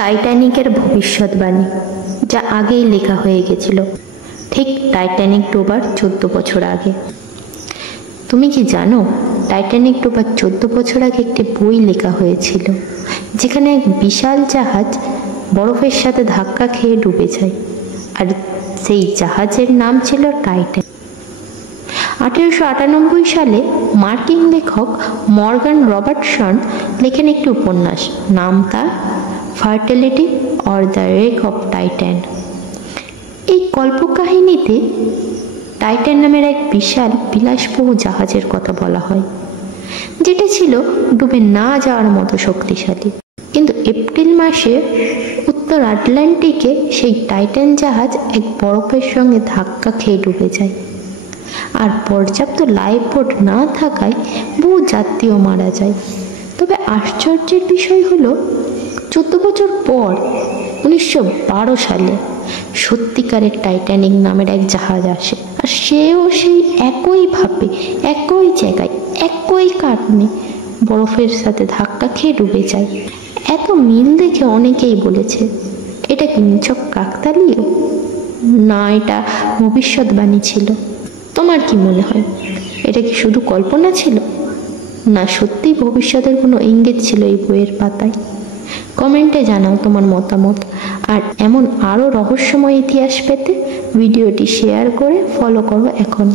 টাইটানিকের ভবিষ্যৎবাণী, যা আগেই লেখা হয়ে গেছিল, ঠিক টাইটানিক ডোবার 14 বছর আগে। তুমি কি জানো, টাইটানিক ডোবার 14 বছর আগে একটি বই লেখা হয়েছিল, যেখানে এক বিশাল জাহাজ বরফের সাথে ধাক্কা খেয়ে ডুবে যায়, আর সেই জাহাজের নাম ছিল টাইটান। 1898 সালে মার্কিন লেখক মর্গান রবার্টসন লেখেন একটি উপন্যাস, নাম তার fertility or the rake of Titan. এই কল্পকাহিনীতে টাইটান নামের এক বিশাল বিলাসবহুল জাহাজের কথা বলা হয়, যেটা ছিল ডুবে না যাওয়ার মতো শক্তিশালী। কিন্তু এপ্রিল মাসে উত্তর আটলান্টিকে সেই টাইটান জাহাজ এক বরফের সঙ্গে ধাক্কা খেয়ে ডুবে যায়, আর পর্যাপ্ত লাইফ বোট না থাকায় বহু যাত্রীও মারা যায়। তবে আশ্চর্যের বিষয় হলো, 14 বছর পর 1912 সালে সত্যিকারের টাইটানিক নামের এক জাহাজ আসে, আর সেও সেই একইভাবে একই জায়গায় একই কারণে বরফের সাথে ধাক্কা খেয়ে ডুবে যায়। এত মিল দেখে অনেকেই বলেছে, এটা কি নিছক কাকতালীয়, না এটা ভবিষ্যৎবাণী ছিল? তোমার কি মনে হয়, এটা কি শুধু কল্পনা ছিল, না সত্যিই ভবিষ্যতের কোনো ইঙ্গিত ছিল এই বইয়ের পাতায়? কমেন্টে জানাও তোমার মতামত। আর এমন আরও রহস্যময় ইতিহাস পেতে ভিডিওটি শেয়ার করে ফলো করো এখন।